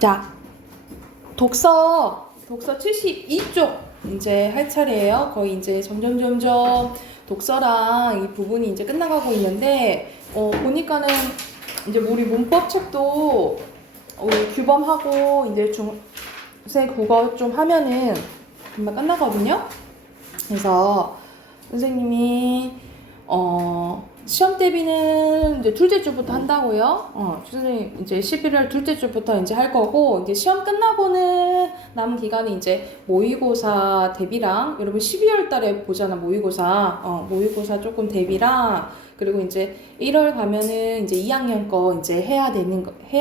자, 독서 72쪽 이제 할 차례예요. 거의 이제 점점 독서랑 이 부분이 이제 끝나가고 있는데, 보니까는 이제 우리 문법 책도 우리 규범하고 이제 중세 국어 좀 하면은 금방 끝나거든요. 그래서 선생님이 시험 대비는 이제 둘째 주부터 한다고요. 선생님 이제 11월 둘째 주부터 이제 할 거고, 이제 시험 끝나고는 남은 기간이 이제 모의고사 대비랑, 여러분 12월 달에 보잖아, 모의고사 조금 대비랑, 그리고 이제 1월 가면은 이제 2학년 거 이제 해야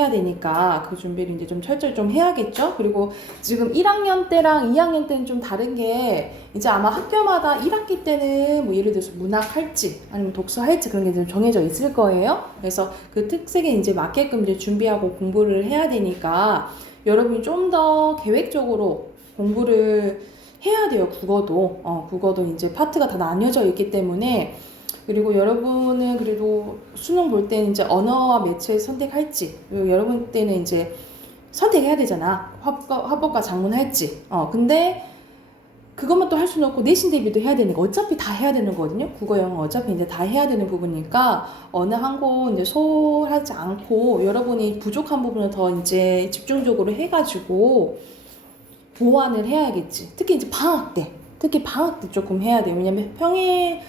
되니까 그 준비를 이제 좀 철저히 좀 해야겠죠. 그리고 지금 1학년 때랑 2학년 때는 좀 다른 게, 이제 아마 학교마다 1학기 때는 뭐 예를 들어서 문학 할지 아니면 독서 할지 그런 게 좀 정해져 있을 거예요. 그래서 그 특색에 이제 맞게끔 이제 준비하고 공부를 해야 되니까 여러분이 좀 더 계획적으로 공부를 해야 돼요. 국어도 이제 파트가 다 나뉘어져 있기 때문에. 그리고 여러분은 그래도 수능 볼 때는 이제 언어와 매체 선택할지, 그리고 여러분 때는 이제 선택해야 되잖아. 화법과 작문 할지. 근데 그것만 또 할 수는 없고 내신 대비도 해야 되니까 어차피 다 해야 되는 거거든요. 국어, 영어 어차피 이제 다 해야 되는 부분이니까 어느 한 곳 이제 소홀하지 않고 여러분이 부족한 부분을 더 이제 집중적으로 해가지고 보완을 해야겠지. 특히 이제 방학 때 조금 해야 돼요. 왜냐면 평일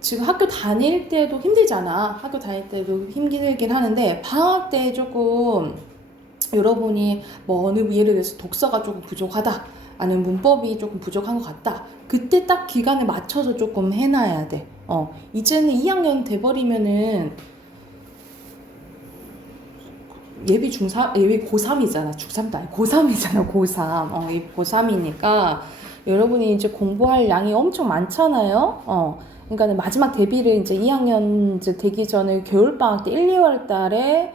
지금 학교 다닐 때도 힘들잖아. 학교 다닐 때도 힘들긴 하는데 방학 때 조금 여러분이 뭐 어느 예를 들어서 독서가 조금 부족하다, 아니면 문법이 조금 부족한 것 같다, 그때 딱 기간에 맞춰서 조금 해놔야 돼. 이제는 2학년 돼버리면은 예비 고3이잖아. 중3도 아니 고3이잖아. 고3. 고3이니까 여러분이 이제 공부할 양이 엄청 많잖아요. 그러니까 마지막 대비를 이제 2학년 이제 되기 전에 겨울방학 때 1, 2월 달에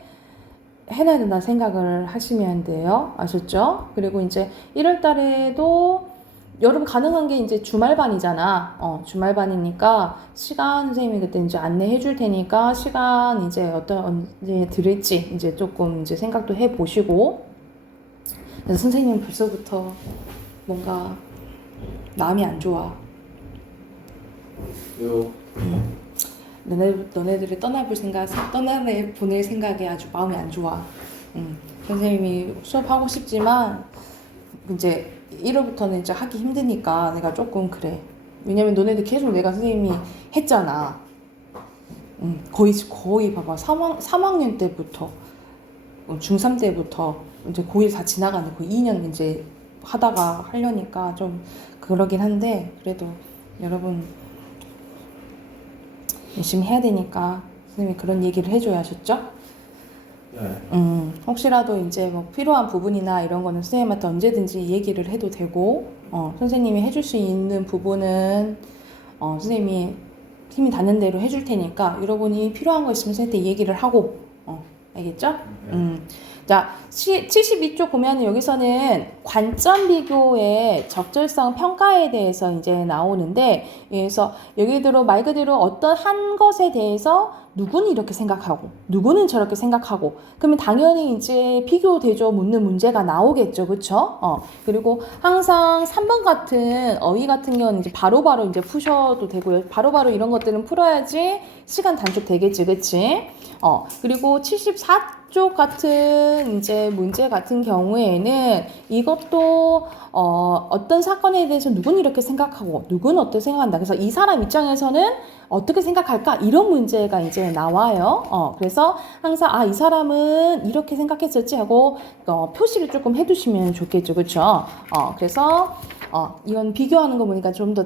해놔야 된다 생각을 하시면 돼요. 아셨죠? 그리고 이제 1월 달에도 여러분 가능한 게 이제 주말반이잖아. 주말반이니까 시간 선생님이 그때 이제 안내해 줄 테니까 시간 이제 언제 들을지 이제 조금 이제 생각도 해 보시고. 그래서 선생님 벌써부터 뭔가 마음이 안 좋아. 왜요? 너네들을 떠나보낼 생각에 아주 마음이 안 좋아. 선생님이 수업하고 싶지만 이제 1월부터는 이제 하기 힘드니까 내가 조금 그래. 왜냐면 너네들 계속 내가 선생님이 했잖아. 거의 봐봐. 3학년 때부터 중3 때부터 이제 고1 다 지나가는 거의 2년 이제 하다가 하려니까 좀 그러긴 한데, 그래도 여러분 열심히 해야 되니까 선생님이 그런 얘기를 해줘야. 하셨죠? 네. 혹시라도 이제 뭐 필요한 부분이나 이런 거는 선생님한테 언제든지 얘기를 해도 되고, 선생님이 해줄 수 있는 부분은 선생님이 힘이 닿는 대로 해줄 테니까 여러분이 필요한 거 있으면 선생님한테 얘기를 하고, 알겠죠? 자, 72쪽 보면 여기서는 관점 비교의 적절성 평가에 대해서 이제 나오는데, 그래서 여기 말 그대로 어떤 한 것에 대해서 누구는 이렇게 생각하고 누구는 저렇게 생각하고, 그러면 당연히 이제 비교대조 묻는 문제가 나오겠죠. 그쵸? 그리고 항상 3번 같은 어휘 같은 경우는 이제 바로바로 이제 푸셔도 되고요. 바로바로 이런 것들은 풀어야지 시간 단축 되겠지. 그치? 그리고 74쪽 같은 이제 문제 같은 경우에는 이것도 어떤 사건에 대해서 누구는 이렇게 생각하고 누구는 어떻게 생각한다. 그래서 이 사람 입장에서는 어떻게 생각할까? 이런 문제가 이제 나와요. 그래서 항상 이 사람은 이렇게 생각했었지 하고 표시를 조금 해두시면 좋겠죠. 그렇죠? 그래서 이건 비교하는 거 보니까 좀 더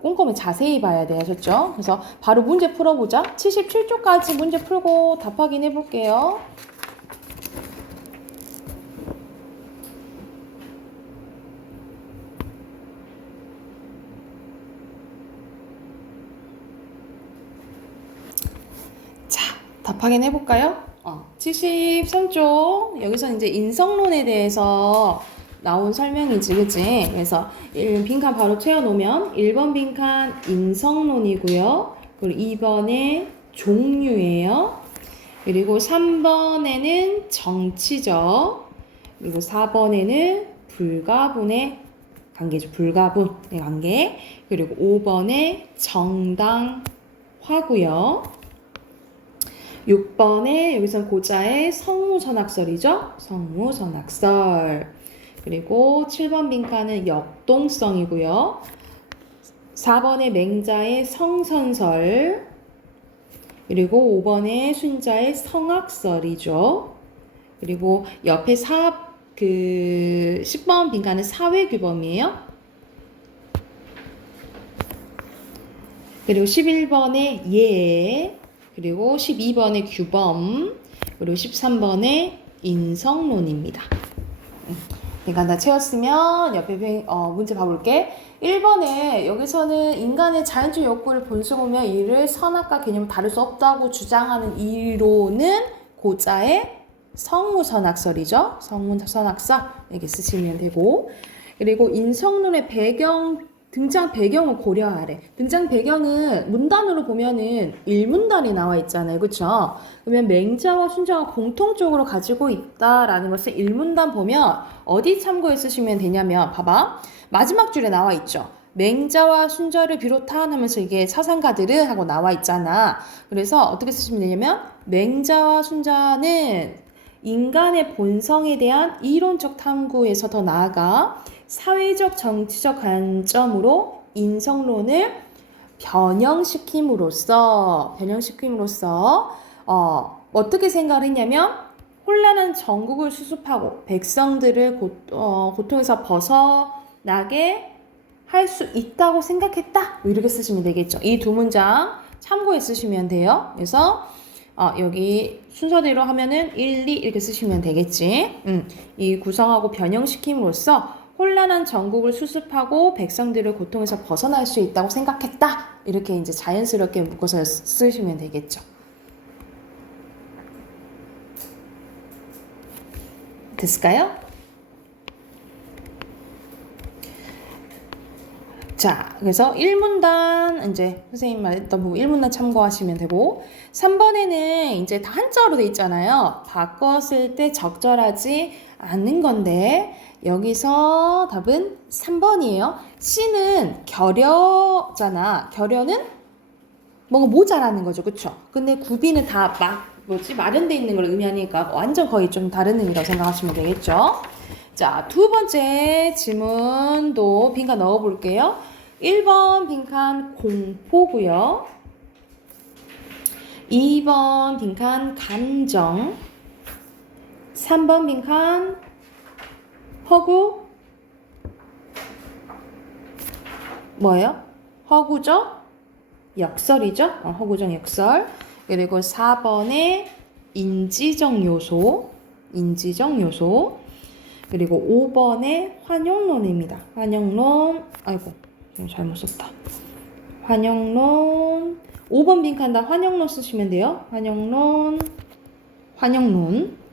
꼼꼼히 자세히 봐야 돼요. 아셨죠? 그래서 바로 문제 풀어보자. 77쪽까지 문제 풀고 답 확인해 볼게요. 답 확인해 볼까요? 73쪽 여기서 이제 인성론에 대해서 나온 설명이지, 그치? 그래서 빈칸 바로 채워놓으면 1번 빈칸 인성론이고요. 그리고 2번에 종류예요. 그리고 3번에는 정치죠. 그리고 4번에는 불가분의 관계죠. 불가분의 관계. 그리고 5번에 정당화고요. 6번에 여기서는 고자의 성무전학설이죠. 성무전학설. 그리고 7번 빈칸은 역동성이고요. 4번에 맹자의 성선설. 그리고 5번에 순자의 성악설이죠. 그리고 옆에 10번 빈칸은 사회규범이에요. 그리고 11번에 예. 그리고 12번에 규범. 그리고 13번에 인성론입니다. 그러니까 다 채웠으면 옆에 문제 봐볼게. 1번에 여기서는 인간의 자연적 욕구를 본수보며 이를 선악과 개념을 다룰 수 없다고 주장하는 이론은 고자의 성무선악설이죠. 성무선악설 이렇게 쓰시면 되고, 그리고 인성론의 등장 배경을 고려하래. 등장 배경은 문단으로 보면은 일문단이 나와 있잖아요. 그쵸? 그러면 맹자와 순자가 공통적으로 가지고 있다라는 것을 일문단 보면 어디 참고해 쓰시면 되냐면, 봐봐. 마지막 줄에 나와 있죠. 맹자와 순자를 비롯한 하면서 이게 사상가들은 하고 나와 있잖아. 그래서 어떻게 쓰시면 되냐면, 맹자와 순자는 인간의 본성에 대한 이론적 탐구에서 더 나아가 사회적 정치적 관점으로 인성론을 변형시킴으로써 어떻게 생각을 했냐면, 혼란한 전국을 수습하고 백성들을 고통에서 벗어나게 할 수 있다고 생각했다. 이렇게 쓰시면 되겠죠. 이 두 문장 참고해 쓰시면 돼요. 그래서 여기 순서대로 하면은 1, 2 이렇게 쓰시면 되겠지. 이 구성하고 변형시킴으로써 혼란한 전국을 수습하고 백성들을 고통에서 벗어날 수 있다고 생각했다. 이렇게 이제 자연스럽게 묶어서 쓰시면 되겠죠. 됐을까요? 자, 그래서 1문단 이제 선생님 말했던 부분 1문단 참고하시면 되고, 3번에는 이제 다 한자로 돼 있잖아요. 바꿨을 때 적절하지 않는 건데 여기서 답은 3번이에요. C는 결여잖아. 결여는 뭔가 모자라는 거죠. 그쵸? 근데 구비는 다 마련돼 있는 걸 의미하니까 완전 거의 좀 다른 의미라고 생각하시면 되겠죠. 자, 두 번째 질문도 빈칸 넣어 볼게요. 1번 빈칸 공포고요. 2번 빈칸 감정. 3번 빈칸 허구. 뭐예요? 허구적 역설이죠. 허구적 역설. 그리고 4번에 인지적 요소. 그리고 5번에 환영론입니다. 환영론. 아이고, 잘못 썼다. 환영론. 5번 빈칸 다 환영론 쓰시면 돼요. 환영론.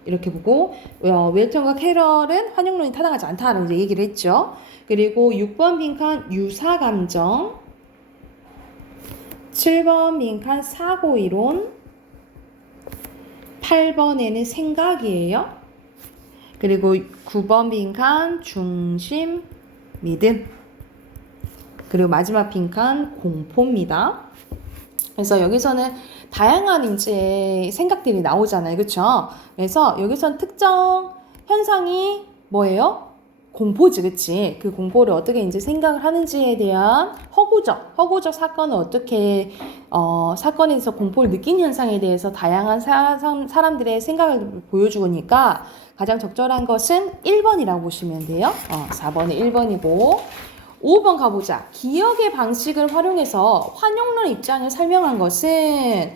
이렇게 보고, 웰턴과 캐럴은 환영론이 타당하지 않다라고 이제 얘기를 했죠. 그리고 6번 빈칸 유사감정. 7번 빈칸 사고이론. 8번에는 생각이에요. 그리고 9번 빈칸 중심 믿음. 그리고 마지막 빈칸 공포입니다. 그래서 여기서는 다양한 이제 생각들이 나오잖아요. 그쵸? 그래서 여기서는 특정 현상이 뭐예요? 공포지, 그치? 그 공포를 어떻게 이제 생각을 하는지에 대한 허구적 사건을 어떻게, 사건에서 공포를 느낀 현상에 대해서 다양한 사람들의 생각을 보여주니까 가장 적절한 것은 1번이라고 보시면 돼요. 4번이 1번이고. 5번 가보자. 기억의 방식을 활용해서 환영론 입장을 설명한 것은,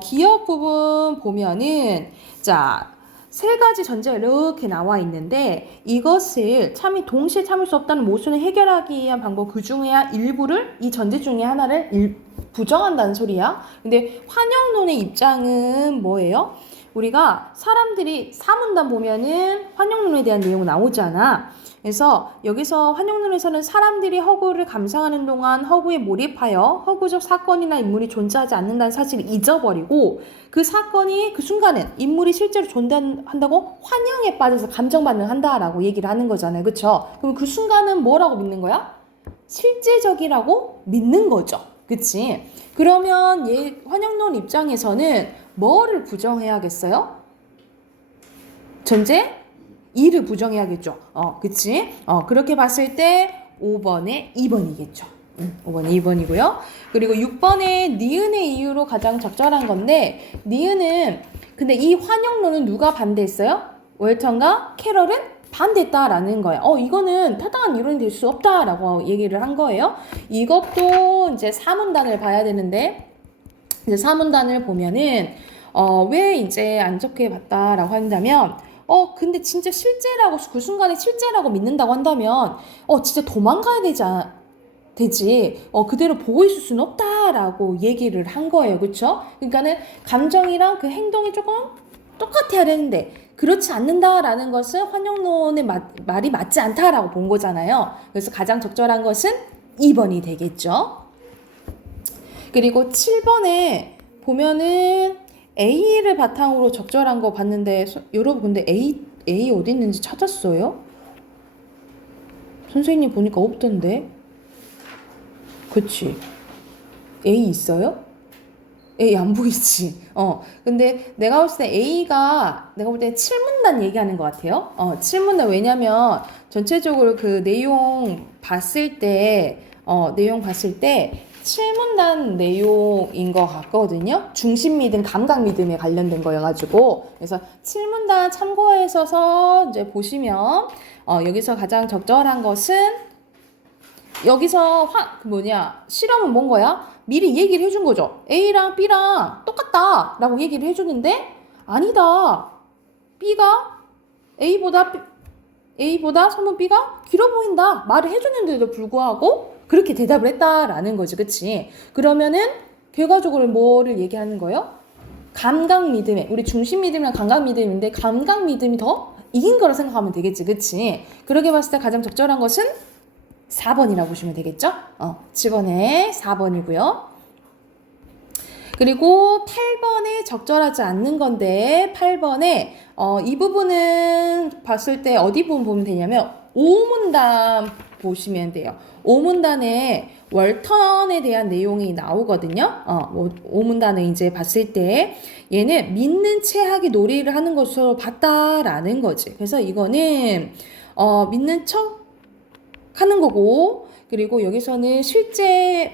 기억 부분 보면은, 자, 세 가지 전제가 이렇게 나와 있는데 이것을 동시에 참을 수 없다는 모순을 해결하기 위한 방법 그 중에 일부를 이 전제 중에 하나를 부정한다는 소리야. 근데 환영론의 입장은 뭐예요? 우리가 사람들이 사문단 보면은 환영론에 대한 내용 나오잖아. 그래서 여기서 환영론에서는 사람들이 허구를 감상하는 동안 허구에 몰입하여 허구적 사건이나 인물이 존재하지 않는다는 사실을 잊어버리고 그 사건이 그 순간은 인물이 실제로 존재한다고 환영에 빠져서 감정 반응한다라고 얘기를 하는 거잖아요. 그쵸? 그럼 그 순간은 뭐라고 믿는 거야? 실제적이라고 믿는 거죠. 그치? 그러면 환영론 입장에서는 뭐를 부정해야겠어요? 전제? 2를 부정해야겠죠. 그치? 그렇게 봤을 때 5번에 2번이겠죠. 5번에 2번이고요. 그리고 6번에 니은의 이유로 가장 적절한 건데, 니은은, 근데 이 환영론은 누가 반대했어요? 웰턴과 캐럴은 반대했다라는 거예요. 이거는 타당한 이론이 될 수 없다라고 얘기를 한 거예요. 이것도 이제 사문단을 봐야 되는데, 이제 사문단을 보면은, 왜 이제 안 좋게 봤다라고 한다면, 근데 진짜 실제라고, 그 순간에 실제라고 믿는다고 한다면, 진짜 도망가야 되지. 그대로 보고 있을 수는 없다라고 얘기를 한 거예요. 그쵸? 그러니까는 감정이랑 그 행동이 조금 똑같아야 되는데, 그렇지 않는다라는 것은 환영론의 말이 맞지 않다라고 본 거잖아요. 그래서 가장 적절한 것은 2번이 되겠죠. 그리고 7번에 보면은 A를 바탕으로 적절한 거 봤는데 여러분 근데 A 어디 있는지 찾았어요? 선생님 보니까 없던데. 그치? A 있어요? A 안 보이지? 근데 내가 봤을 때 내가 볼 때 칠문단 얘기하는 것 같아요. 칠문단 왜냐면 전체적으로 그 내용 봤을 때 칠문단 내용인 것 같거든요. 중심 믿음, 감각 믿음에 관련된 거여가지고. 그래서 칠문단 참고해서 이제 보시면, 여기서 가장 적절한 것은, 여기서 실험은 뭔 거야? 미리 얘기를 해준 거죠. A랑 B랑 똑같다 라고 얘기를 해주는데, 아니다. B가 A보다 선문 B가 길어 보인다. 말을 해줬는데도 불구하고, 그렇게 대답을 했다라는 거지, 그치? 그러면은 결과적으로 뭐를 얘기하는 거예요? 감각 믿음에, 우리 중심 믿음이랑 감각 믿음인데 감각 믿음이 더 이긴 거라 생각하면 되겠지, 그치? 그렇게 봤을 때 가장 적절한 것은 4번이라고 보시면 되겠죠? 7번에 4번이고요. 그리고 8번에 적절하지 않는 건데 8번에 이 부분은 봤을 때 어디 부분 보면 되냐면 5문단 보시면 돼요. 5문단에 월턴에 대한 내용이 나오거든요. 5문단을 이제 봤을 때 얘는 믿는 체하기 놀이를 하는 것으로 봤다라는 거지. 그래서 이거는 믿는 척 하는 거고, 그리고 여기서는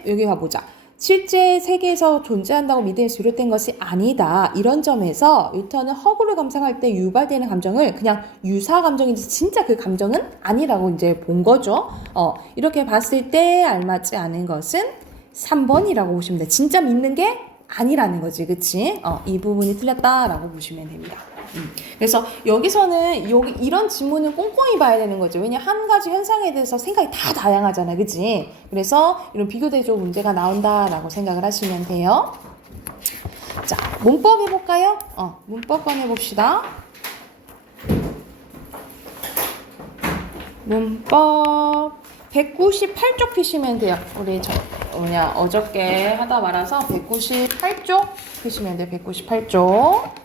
여기 봐보자. 실제 세계에서 존재한다고 믿음에서 비롯된 것이 아니다. 이런 점에서 뉴턴은 허구를 감상할 때 유발되는 감정을 그냥 유사 감정인지 진짜 그 감정은 아니라고 이제 본 거죠. 이렇게 봤을 때 알맞지 않은 것은 3번이라고 보시면 돼. 진짜 믿는 게 아니라는 거지. 그치? 이 부분이 틀렸다라고 보시면 됩니다. 그래서 여기서는 이런 지문을 꼼꼼히 봐야 되는 거죠. 왜냐 한 가지 현상에 대해서 생각이 다 다양하잖아, 그치? 그래서 이런 비교대조 문제가 나온다라고 생각을 하시면 돼요. 자, 문법 해볼까요? 문법 꺼내봅시다. 문법 198쪽 피시면 돼요. 우리 어저께 하다 말아서 198쪽 피시면 돼요. 198쪽.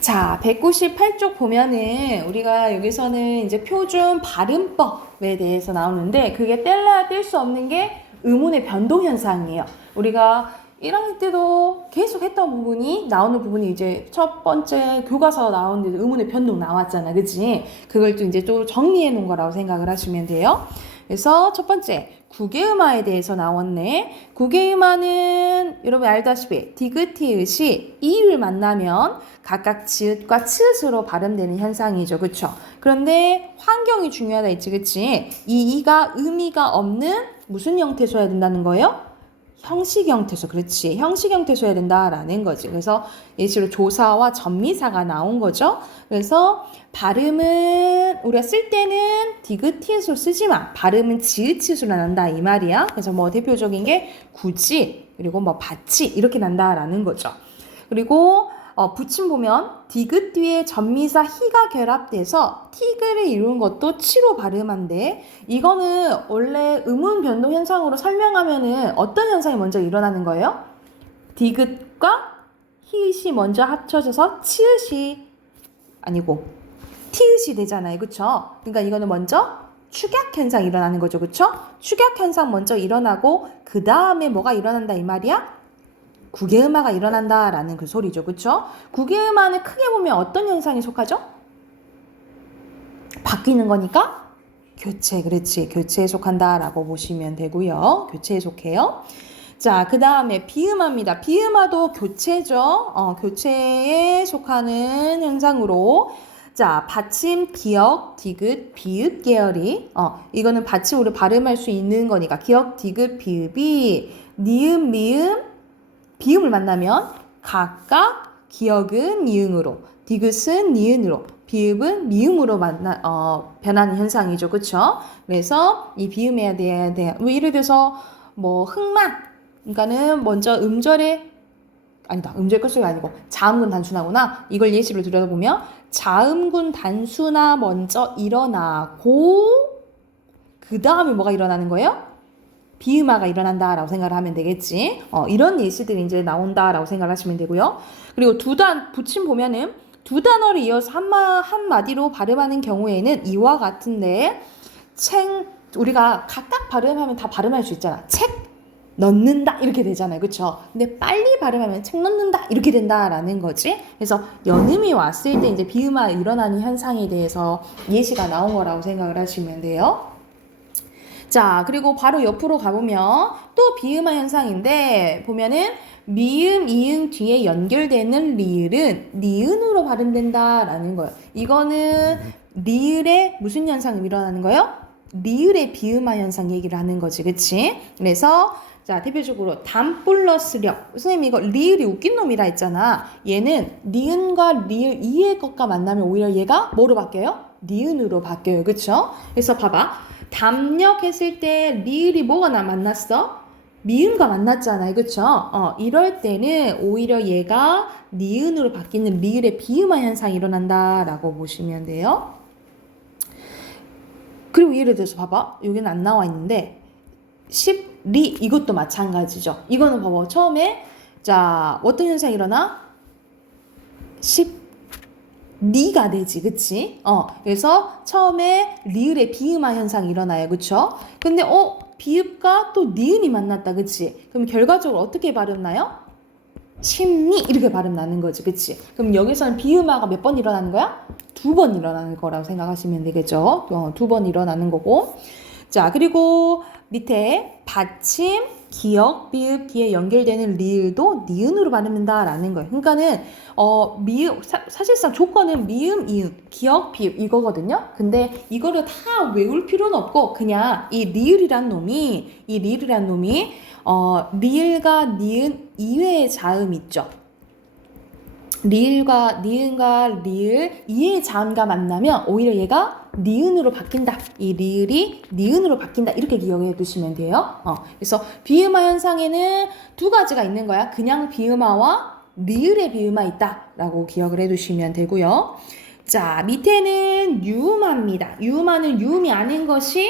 자, 198쪽 보면은 우리가 여기서는 이제 표준 발음법에 대해서 나오는데 그게 뗄래야 뗄 수 없는 게 의문의 변동 현상이에요. 우리가 1학년 때도 계속 했던 부분이 나오는 부분이 이제 첫 번째 교과서 나오는데 의문의 변동 나왔잖아. 그치? 그걸 또 이제 또 정리해 놓은 거라고 생각을 하시면 돼요. 그래서 첫 번째 구개음화에 대해서 나왔네. 구개음화는 여러분 알다시피 디귿티읕이 이을 만나면 각각 지읒과 츠읒으로 발음되는 현상이죠. 그쵸? 그런데 환경이 중요하다 했지. 그치? 이 이가 의미가 없는 무슨 형태소 해야 된다는 거예요? 형식 형태소. 그렇지. 형식 형태소 해야 된다라는 거지. 그래서 예시로 조사와 전미사가 나온 거죠. 그래서 발음은 우리가 쓸 때는 디귿티읕으로 쓰지만 발음은 지읒치읒으로 난다 이 말이야. 그래서 뭐 대표적인 게 굳이 그리고 뭐 밭이 이렇게 난다라는 거죠. 그리고 붙임 보면 디귿 뒤에 전미사 희가 결합돼서 티그를 이룬 것도 치로 발음한데 이거는 원래 음운 변동 현상으로 설명하면은 어떤 현상이 먼저 일어나는 거예요? 디귿과 히읗이 먼저 합쳐져서 치읓이 아니고 티읕이 되잖아요. 그쵸? 그러니까 이거는 먼저 축약 현상이 일어나는 거죠. 그쵸? 축약 현상 먼저 일어나고 그 다음에 뭐가 일어난다 이 말이야? 국외음화가 일어난다라는 그 소리죠. 그쵸? 국외음화는 크게 보면 어떤 현상에 속하죠? 바뀌는 거니까 교체, 그렇지. 교체에 속한다라고 보시면 되고요. 교체에 속해요. 자, 그 다음에 비음화입니다. 비음화도 교체죠. 교체에 속하는 현상으로 자, 받침, 기역, 디귿, 비읍 계열이 이거는 받침으로 발음할 수 있는 거니까 기역, 디귿, 비읍이 니은, 미음, 비음을 만나면 각각 기역은 니은으로, 디귿은 니은으로, 비읍은 미음으로 변하는 현상이죠. 그쵸? 그래서 이 비음에 대한 뭐 예를 들어서 뭐 흑만 그러니까는 먼저 음절의 끝소리가 아니고 자음군 단순하구나. 이걸 예시로 들여다보면 자음군 단순화 먼저 일어나고 그 다음에 뭐가 일어나는 거예요? 비음화가 일어난다라고 생각을 하면 되겠지. 이런 예시들이 이제 나온다라고 생각을 하시면 되고요. 그리고 붙임 보면은 두 단어를 이어서 한 마디로 발음하는 경우에는 이와 같은데 우리가 각각 발음하면 다 발음할 수 있잖아. 책 넣는다 이렇게 되잖아요. 그쵸? 근데 빨리 발음하면 책 넣는다 이렇게 된다라는 거지. 그래서 연음이 왔을 때 이제 비음화 일어나는 현상에 대해서 예시가 나온 거라고 생각을 하시면 돼요. 자, 그리고 바로 옆으로 가보면 또 비음화 현상인데 보면은 미음, 이응 뒤에 연결되는 리을은 니은으로 발음된다라는 거예요. 이거는 리을의 무슨 현상이 일어나는 거예요? 리을의 비음화 현상 얘기를 하는 거지, 그치? 그래서 자, 대표적으로 담 플러스력. 선생님 이거 리을이 웃긴 놈이라 했잖아. 얘는 니은과 리을 이의 것과 만나면 오히려 얘가 뭐로 바뀌어요? 니은으로 바뀌어요. 그쵸? 그래서 봐봐. 담력 했을 때 리을이 뭐가 만났어? 미음과 만났잖아요. 그쵸? 이럴 때는 오히려 얘가 니은으로 바뀌는 리을의 비음화 현상이 일어난다라고 보시면 돼요. 그리고 예를 들어서 봐봐. 여기는 안 나와 있는데 십리 이것도 마찬가지죠. 이거는 봐봐. 처음에 자 어떤 현상이 일어나? 니가 되지, 그치? 그래서 처음에 리을의 비음화 현상이 일어나요, 그쵸? 근데 비읍과 또 니은이 만났다, 그치? 그럼 결과적으로 어떻게 발음나요? 심리 이렇게 발음 나는 거지, 그치? 그럼 여기서는 비음화가 몇 번 일어나는 거야? 2번 일어나는 거라고 생각하시면 되겠죠? 2번 일어나는 거고. 자, 그리고 밑에 받침, 기역, 비읍, 뒤에 연결되는 리을도 니은으로 발음된다라는 거예요. 그러니까는 사실상 조건은 미음, 이응, 기역, 비읍 이거거든요. 근데 이거를 다 외울 필요는 없고 그냥 이 리을이란 놈이 리을과 니은 이외의 자음 있죠. 니은과 리을 이의 자음과 만나면 오히려 얘가 니은으로 바뀐다. 이 리을이 니은으로 바뀐다. 이렇게 기억해 두시면 돼요. 그래서 비음화 현상에는 두 가지가 있는 거야. 그냥 비음화와 리을의 비음화 있다라고 기억을 해 두시면 되고요. 자, 밑에는 유음화입니다. 유음화는 유음이 아닌 것이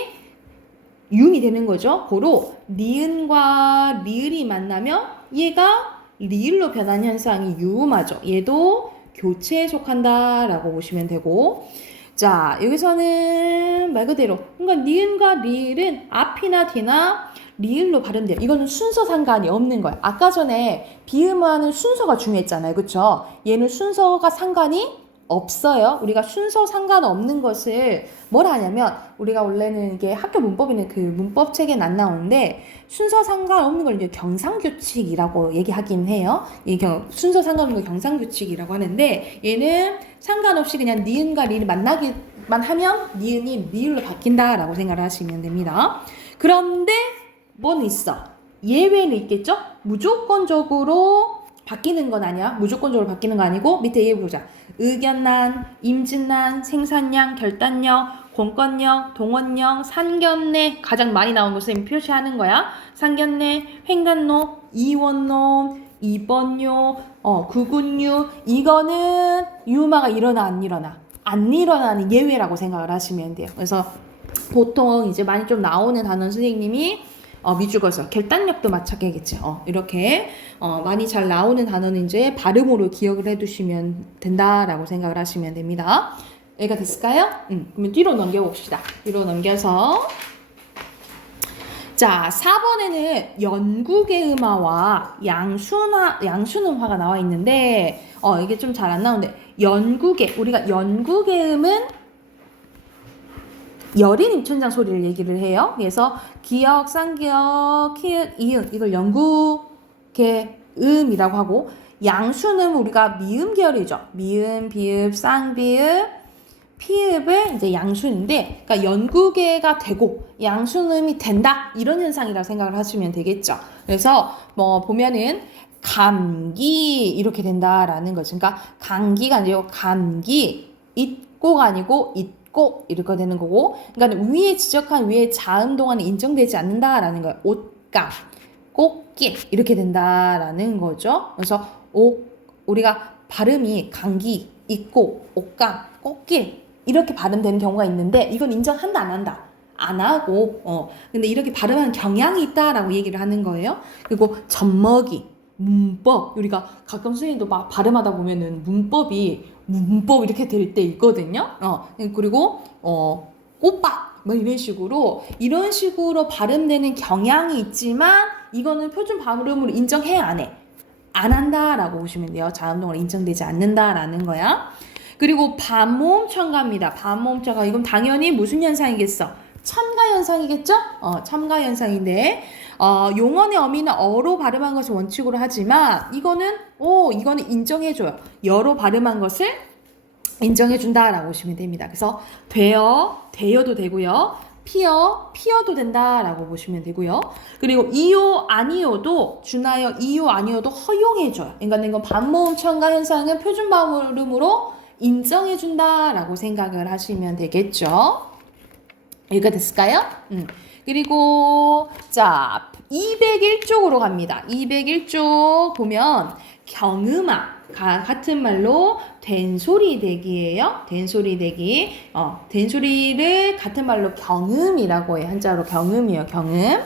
유음이 되는 거죠. 고로 니은과 리을이 만나면 얘가 리을로 변한 현상이 유음화죠. 얘도 교체에 속한다라고 보시면 되고 자 여기서는 말 그대로 그러니까 니은과 리을은 앞이나 뒤나 리을로 발음돼요. 이거는 순서 상관이 없는 거예요. 아까 전에 비음화는 순서가 중요했잖아요. 그쵸? 얘는 순서가 상관이 없어요. 우리가 순서 상관없는 것을 뭐라 하냐면 우리가 원래는 이게 학교 문법에는 그 문법 책에는 안 나오는데 순서 상관없는 걸 이제 경상규칙이라고 얘기하긴 해요. 이 순서 상관없는 걸 경상규칙이라고 하는데 얘는 상관없이 그냥 니은과 리을 만나기만 하면 니은이 리을로 바뀐다라고 생각을 하시면 됩니다. 그런데 뭐는 있어? 예외는 있겠죠? 무조건적으로 바뀌는 건 아니야. 무조건적으로 바뀌는 거 아니고 밑에 예외 보자. 의견난, 임진난, 생산량, 결단력, 공권력, 동원력, 상견례 가장 많이 나온 것을 표시하는 거야. 상견례, 횡간로, 이원놈, 이번요, 구군유 이거는 유마가 일어나 안 일어나? 안 일어나는 예외라고 생각을 하시면 돼요. 그래서 보통 이제 많이 좀 나오는 단원 선생님이 미주거서 결단력도 마찬가지겠죠. 이렇게 많이 잘 나오는 단어는 이제 발음으로 기억을 해두시면 된다라고 생각을 하시면 됩니다. 이해가 됐을까요? 그러면 뒤로 넘겨봅시다. 뒤로 넘겨서 자 4번에는 연국의 음화와 양순음화가 나와 있는데 이게 좀 잘 안 나오는데 우리가 연국의 음은 여린 입천장 소리를 얘기를 해요. 그래서 기역, 쌍기역, 키읔, 이응 이걸 연국의 음이라고 하고 양순음 우리가 미음 계열이죠. 미음, 비읍, 쌍비읍, 피읍을 이제 양순인데 그러니까 연국계가 되고 양순음이 된다 이런 현상이라고 생각을 하시면 되겠죠. 그래서 뭐 보면은 감기 이렇게 된다라는 거죠. 그러니까 감기가 아니고 감기, 잊고가 아니고 잊고 이렇게 되는 거고, 그러니까 위에 지적한 위에 자음 동안은 인정되지 않는다라는 거예요. 옷감, 꽃길 이렇게 된다라는 거죠. 그래서 우리가 발음이 감기, 잊고, 옷감, 꽃길 이렇게 발음되는 경우가 있는데 이건 인정한다 안 한다? 안 하고 근데 이렇게 발음하는 경향이 있다라고 얘기를 하는 거예요. 그리고 젖먹이, 문법 우리가 가끔 선생님도 막 발음하다 보면은 문법 이렇게 될 때 있거든요. 그리고 꽃밥 뭐 이런 식으로 발음되는 경향이 있지만 이거는 표준 발음으로 인정해 안 해? 안 한다라고 보시면 돼요. 자음동으로 인정되지 않는다라는 거야. 그리고 반모음 첨가입니다. 반모음 첨가 이건 당연히 무슨 현상이겠어? 첨가 현상이겠죠? 첨가 현상인데 용언의 어미는 어로 발음한 것을 원칙으로 하지만 이거는 인정해줘요. 여로 발음한 것을 인정해준다라고 보시면 됩니다. 그래서 되어도 되고요. 피어도 된다라고 보시면 되고요. 그리고 이요 아니요도 준하여 이요 아니요도 허용해줘요. 그러니까 이건 반모음 첨가 현상은 표준 발음으로 인정해준다라고 생각을 하시면 되겠죠. 이해가 됐을까요? 그리고 자 201쪽으로 갑니다. 201쪽 보면 경음아 같은 말로 된소리 대기예요. 된소리 대기. 된소리를 같은 말로 경음이라고 해요. 한자로 경음이에요. 경음.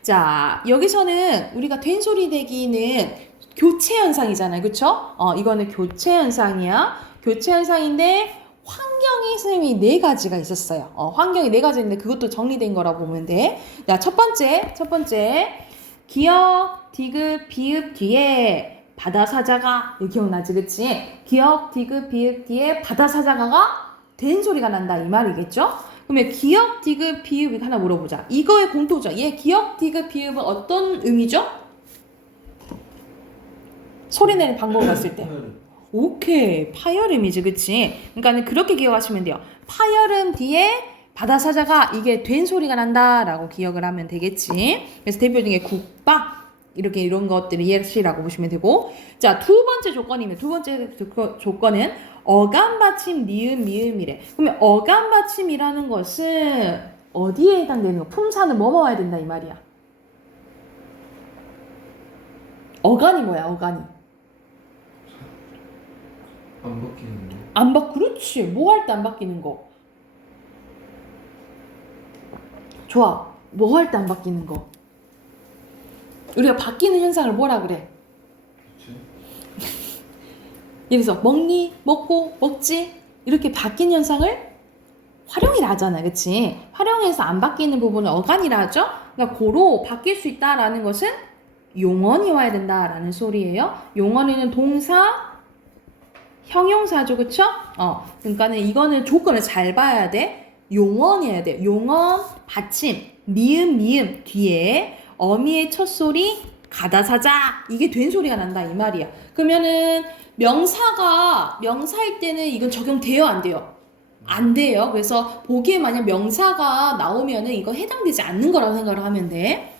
자 여기서는 우리가 된소리 대기는 교체 현상이잖아요. 그쵸? 이거는 교체 현상이야. 교체 현상인데 환경이 선생님이 4가지가 있었어요. 환경이 4가지 있는데 그것도 정리된 거라고 보면 돼. 자, 첫 번째 기역, 디귿, 비읍 뒤에 바다사자가 이거 기억나지, 그치? 기역, 디귿, 비읍 뒤에 바다사자가가 된 소리가 난다 이 말이겠죠? 그러면 기역, 디귿, 비읍 이거 하나 물어보자. 이거의 공통점. 얘 기역, 디귿, 비읍은 어떤 의미죠? 소리 내는 방법을 봤을 때. 오케이. 파열음이지, 그치? 그러니까 그렇게 기억하시면 돼요. 파열음 뒤에 바다사자가 이게 된 소리가 난다라고 기억을 하면 되겠지. 그래서 대표 중에 국밥 이렇게 이런 것들이 예시라고 보시면 되고. 자, 두 번째 조건입니다. 두 번째 조건은 어감 받침 니은 미음이래. 그러면 어감 받침이라는 것은 어디에 해당되는 거? 품사는 뭐뭐 와야 된다 이 말이야. 어간이 뭐야? 어간이. 안 바뀌는 거. 그렇지. 뭐 할 때 안 바뀌는 거? 좋아. 뭐 할 때 안 바뀌는 거? 우리가 바뀌는 현상을 뭐라 그래? 그치? 예를 들어서 먹니? 먹고? 먹지? 이렇게 바뀐 현상을 활용이라 하잖아. 그치? 활용해서 안 바뀌는 부분을 어간이라 하죠? 그러니까 고로 바뀔 수 있다라는 것은 용언이 와야 된다라는 소리예요. 용언에는 동사, 형용사죠. 그쵸? 그러니까는 이거는 조건을 잘 봐야 돼. 용언이어야 돼. 용언, 받침, 미음 뒤에 어미의 첫 소리 가다사자 이게 된 소리가 난다 이 말이야. 그러면은 명사일 때는 이건 적용돼요 안 돼요? 안 돼요. 그래서 보기에 만약 명사가 나오면은 이거 해당되지 않는 거라고 생각을 하면 돼.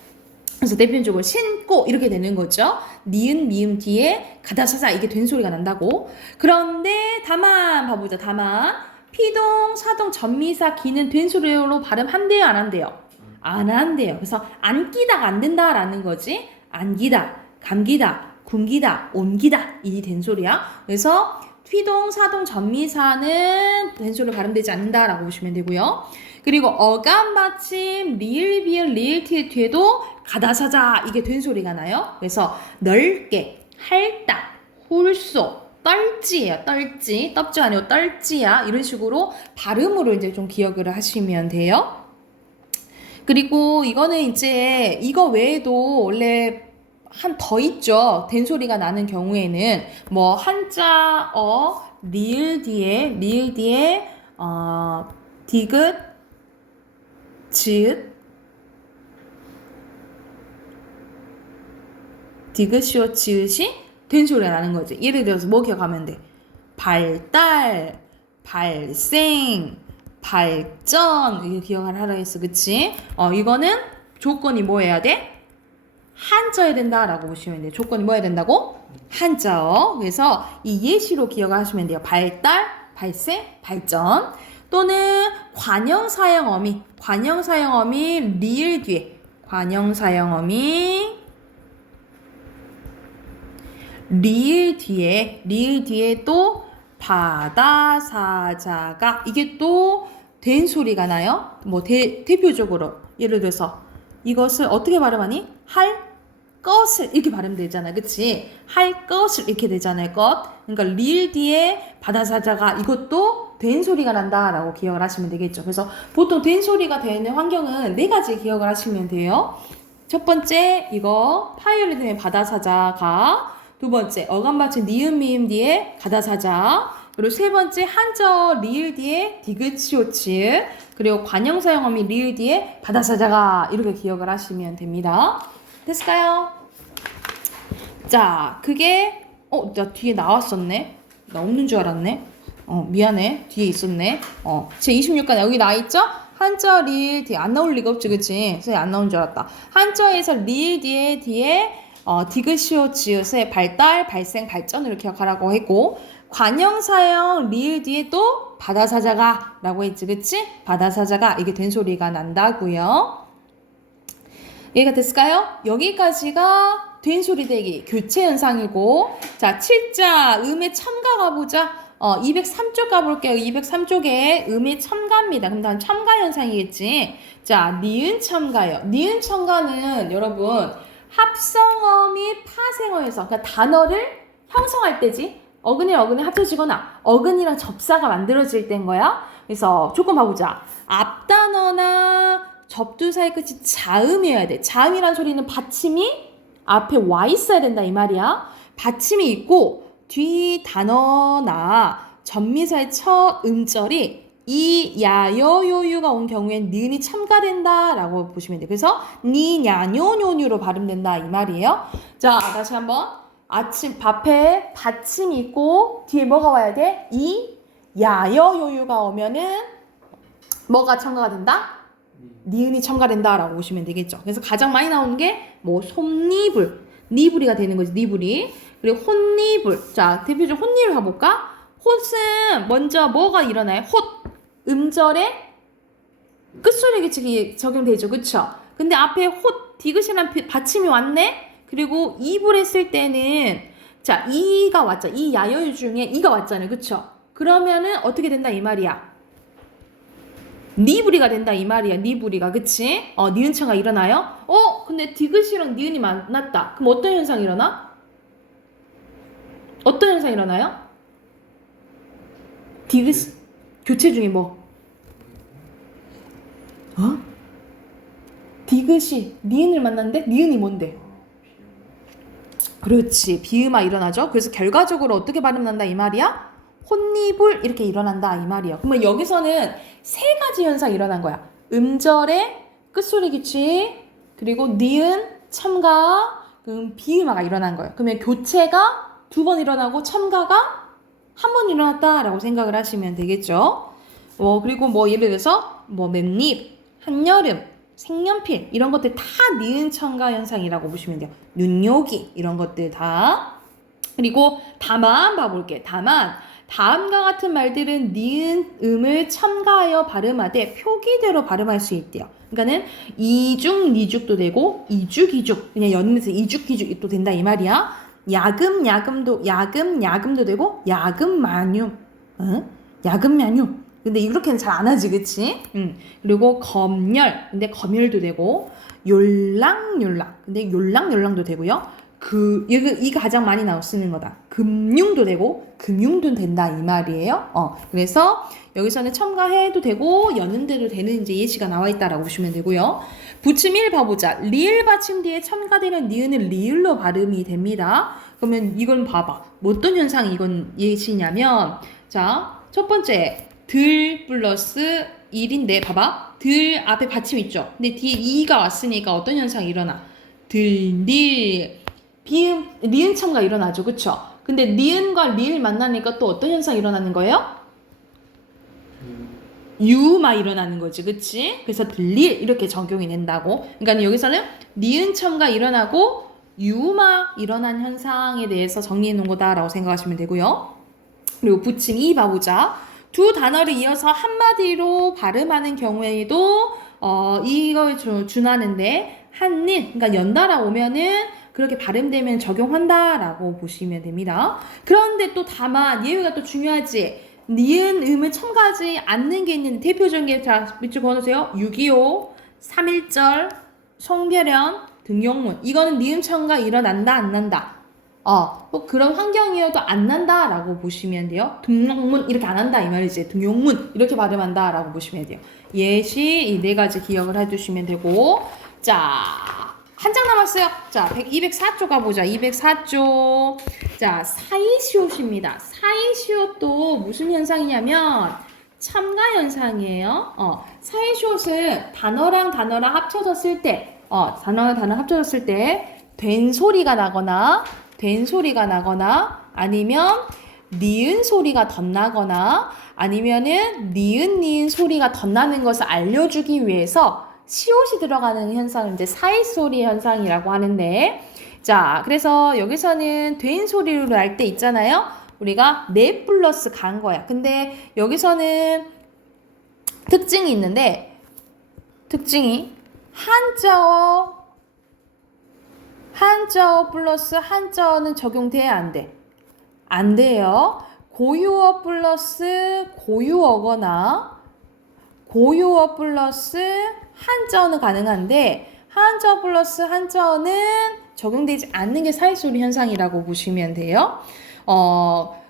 그래서 대표적으로 신고 이렇게 되는 거죠. 니은 미음 뒤에 가다사자 이게 된 소리가 난다고. 그런데 다만 봐보자. 다만 피동 사동 전미사 기는 된 소리로 발음한대요 안 한대요? 안 한대요. 그래서 안 끼다가 안 된다라는 거지. 안 기다 감기다, 굶기다, 옮기다 이 된소리야. 그래서 휘동, 사동, 전미사는 된소리 발음되지 않는다라고 보시면 되고요. 그리고 어감 받침, 리을, 비을, 리을, 티의 뒤에도 가다사자 이게 된소리가 나요. 그래서 넓게, 할다, 홀쏘, 떨지예요. 떨지, 떡지 아니고 떨지야. 이런 식으로 발음으로 이제 좀 기억을 하시면 돼요. 그리고 이거는 이제 이거 외에도 원래 한 더 있죠. 된소리가 나는 경우에는 뭐 한자 리을 뒤에 디귿 지읒 디귿이요 지읒이 된소리가 나는 거지. 예를 들어서 뭐 기억하면 돼? 발달, 발생, 발전 이거 기억을 하라 했어. 그치? 이거는 조건이 뭐 해야 돼? 한자여야 된다라고 보시면 돼요. 조건이 뭐 해야 된다고? 한자어. 그래서 이 예시로 기억하시면 돼요. 발달, 발생, 발전. 또는 관형사형어미 리을 뒤에 리을 뒤에 또 바다사자가 이게 또 된소리가 나요. 뭐 대표적으로 예를 들어서 이것을 어떻게 발음하니? 할 것을 이렇게 발음되잖아. 그치? 할 것을 이렇게 되잖아요. 것. 그러니까 리을 뒤에 바다사자가 이것도 된소리가 난다라고 기억을 하시면 되겠죠. 그래서 보통 된소리가 되는 환경은 네 가지 기억을 하시면 돼요. 첫 번째 이거 파이올리즘의 바다사자가, 두 번째 어감 받침 니은 미음 뒤에 가다사자, 그리고 세 번째 한자어 리을 뒤에 디귿 시옷 치읓, 그리고 관형사형어미 리을 뒤에 바다사자가 이렇게 기억을 하시면 됩니다. 됐을까요? 자, 그게 나 뒤에 나왔었네. 나 없는 줄 알았네. 미안해. 뒤에 있었네. 제 26간 여기 나와있죠? 한자 리을 뒤에 안 나올 리가 없지, 그치? 선생님 안 나온 줄 알았다. 한자에서 리을 뒤에 디귿 시옷 지읒의 발달, 발생, 발전을 기억하라고 했고, 관형사형 리을 뒤에 또 바다사자가 라고 했지, 그치? 바다사자가 이게 된소리가 난다고요. 이해가 됐을까요? 여기까지가 된소리 대기 교체 현상이고, 자 7자 음의 첨가 가보자. 203쪽 가볼게요. 203쪽에 음의 첨가입니다. 그럼 다음 첨가 현상이겠지. 자 니은 첨가요. 니은 첨가는 여러분 합성어 및 파생어에서 그러니까 단어를 형성할 때지. 어근이 합쳐지거나 어근이랑 접사가 만들어질 때인 거야. 그래서 조금 봐보자. 앞단어나 접두사의 끝이 자음이어야 돼. 자음이란 소리는 받침이 앞에 와 있어야 된다 이 말이야. 받침이 있고 뒤 단어나 전미사의 첫 음절이 이, 야, 여, 요, 유가 온 경우엔 니은이 첨가된다라고 보시면 돼. 그래서 니, 냐, 뇨, 뇨 발음된다 이 말이에요. 자, 다시 한번. 앞에 받침이 있고 뒤에 뭐가 와야 돼? 이, 야, 여, 요, 유가 오면은 뭐가 첨가가 된다? 니은이 첨가된다라고 보시면 되겠죠. 그래서 가장 많이 나오는 게 뭐 솜니불, 니불이가 되는 거지. 니불이. 그리고 혼니불. 자, 대표적으로 혼니를 가볼까? 홑은 먼저 뭐가 일어나요? 홑. 음절에 끝소리 규칙이 적용되죠. 그쵸? 근데 앞에 홑, 디귿이란 받침이 왔네? 그리고 이불 했을 때는 자, 이가 왔죠. 이 야여유 중에 이가 왔잖아요. 그쵸? 그러면은 어떻게 된다 이 말이야. 니부리가 된다 이 말이야. 니부리가. 그치? 니은체가 일어나요? 근데 디귿이랑 니은이 만났다. 그럼 어떤 현상이 일어나? 어떤 현상이 일어나요? 디귿 교체 중에 뭐? 디귿이 니은을 만났는데 니은이 뭔데? 그렇지. 비음아 일어나죠. 그래서 결과적으로 어떻게 발음난다 이 말이야? 혼니불 이렇게 일어난다 이 말이에요. 그러면 여기서는 세 가지 현상이 일어난 거야. 음절의 끝소리 규칙, 그리고 니은, 첨가, 비음아가 일어난 거예요. 그러면 교체가 2번 일어나고 첨가가 1번 일어났다라고 생각을 하시면 되겠죠. 그리고 뭐 예를 들어서 뭐 맨입, 한여름, 색연필 이런 것들 다 니은 첨가 현상이라고 보시면 돼요. 눈요기 이런 것들 다. 그리고 다만 봐볼게. 다음과 같은 말들은 니은 음을 첨가하여 발음하되 표기대로 발음할 수 있대요. 그러니까는 이죽, 니죽도 되고 이죽, 이죽 그냥 연에서 이죽, 기죽도 된다 이 말이야. 야금, 야금도 되고 야금, 만유, 야금, 만유. 근데 이렇게는 잘 안 하지, 그치? 그리고 검열, 근데 검열도 되고 욜랑, 근데 욜랑도 되고요. 이거 가장 많이 쓰는 거다. 금융도 되고 금융도 된다 이 말이에요. 그래서 여기서는 첨가해도 되고 여는데도 되는 이제 예시가 나와 있다라고 보시면 되고요. 부침 1 봐보자. 리을 받침 뒤에 첨가되는 니은은 리을로 발음이 됩니다. 그러면 이건 봐봐. 어떤 현상이 이건 예시냐면, 자, 첫 번째 들 플러스 1인데 봐봐. 들 앞에 받침 있죠. 근데 뒤에 이가 왔으니까 어떤 현상이 일어나? 들 리은 첨가 일어나죠. 그쵸? 근데 니은과 리을 만나니까 또 어떤 현상이 일어나는 거예요? 유마 일어나는 거지. 그치? 그래서 들릴 이렇게 적용이 된다고. 그러니까 여기서는 니은 첨가 일어나고 유마 일어난 현상에 대해서 정리해 놓은 거다라고 생각하시면 되고요. 그리고 부침 2 봐보자. 두 단어를 이어서 한마디로 발음하는 경우에도 이걸 준하는데 한닌, 그러니까 연달아 오면은 그렇게 발음되면 적용한다라고 보시면 됩니다. 그런데 또 다만 예외가 또 중요하지. 니은 음을 첨가하지 않는 게 있는 대표적인 게, 자, 밑줄 그어놓으세요. 6.25, 3.1절, 송별연, 등용문. 이거는 니은 첨가 일어난다, 안 난다? 또 그런 환경이어도 안 난다라고 보시면 돼요. 등용문 이렇게 안 한다 이 말이지. 등용문 이렇게 발음한다라고 보시면 돼요. 예시 이 네 가지 기억을 해두시면 되고, 자, 한 장 남았어요. 자, 204조 가보자. 204조. 자, 사이시옷입니다. 사이시옷도 무슨 현상이냐면 첨가 현상이에요. 사이시옷은 단어랑 단어랑 합쳐졌을 때, 단어랑 단어 합쳐졌을 때 된 소리가 나거나 아니면 니은 소리가 덧나거나 아니면은 니은 소리가 덧나는 것을 알려주기 위해서 시옷이 들어가는 현상을 이제 사이소리 현상이라고 하는데, 자, 그래서 여기서는 된 소리로 할 때 있잖아요. 우리가 네 플러스 간 거야. 근데 여기서는 특징이 있는데, 특징이 한자어 플러스 한자어는 적용돼야 안 돼? 안 돼요. 고유어 플러스 고유어거나 고유어 플러스 한자어는 가능한데 한자어 플러스 한자어는 적용되지 않는 게 사이소리 현상이라고 보시면 돼요.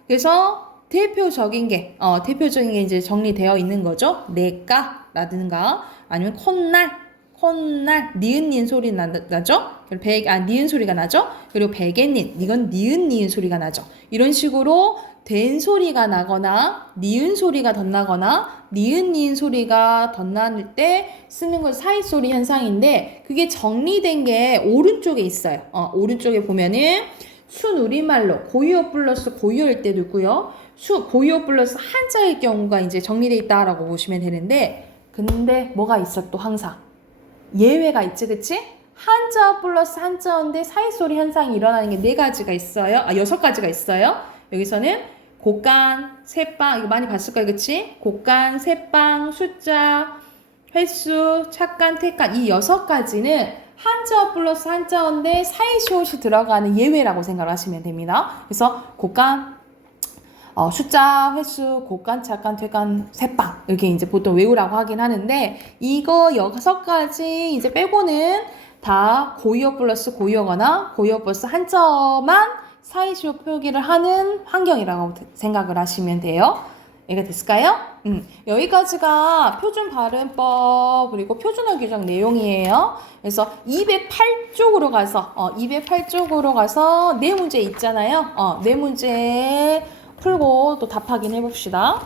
그래서 대표적인 게 이제 정리되어 있는 거죠. 내까라든가 아니면 콧날 니은 소리 나죠? 니은 소리가 나죠? 그리고 베개닌 이건 니은 소리가 나죠. 이런 식으로 된 소리가 나거나 니은 소리가 덧나거나 니은 소리가 덧날 때 쓰는 건 사이소리 현상인데, 그게 정리된 게 오른쪽에 있어요. 오른쪽에 보면은 순우리말로 고유어 플러스 고유어일 때도 있고요. 고유어 플러스 한자일 경우가 이제 정리되어 있다라고 보시면 되는데, 근데 뭐가 있어? 또 항상 예외가 있지, 그치? 한자어 플러스 한자어인데 사이소리 현상이 일어나는 게 4가지가 있어요. 6가지가 있어요. 여기서는 곡간, 새빵, 이거 많이 봤을 거예요, 그치? 곡간, 새빵, 숫자, 횟수, 착간, 택간, 이 6가지는 한자어 플러스 한자어인데 사이시옷이 들어가는 예외라고 생각을 하시면 됩니다. 그래서 곡간, 숫자, 횟수, 곡간, 착간, 퇴간, 새빵 이렇게 이제 보통 외우라고 하긴 하는데, 이거 6가지 이제 빼고는 다 고유어 플러스 고유어거나 고유어 플러스 한자어만 사이시옷 표기를 하는 환경이라고 생각을 하시면 돼요. 이해가 됐을까요? 여기까지가 표준 발음법 그리고 표준어 규정 내용이에요. 그래서 208쪽으로 가서 네 문제 있잖아요. 네 문제 풀고 또 답 확인해 봅시다.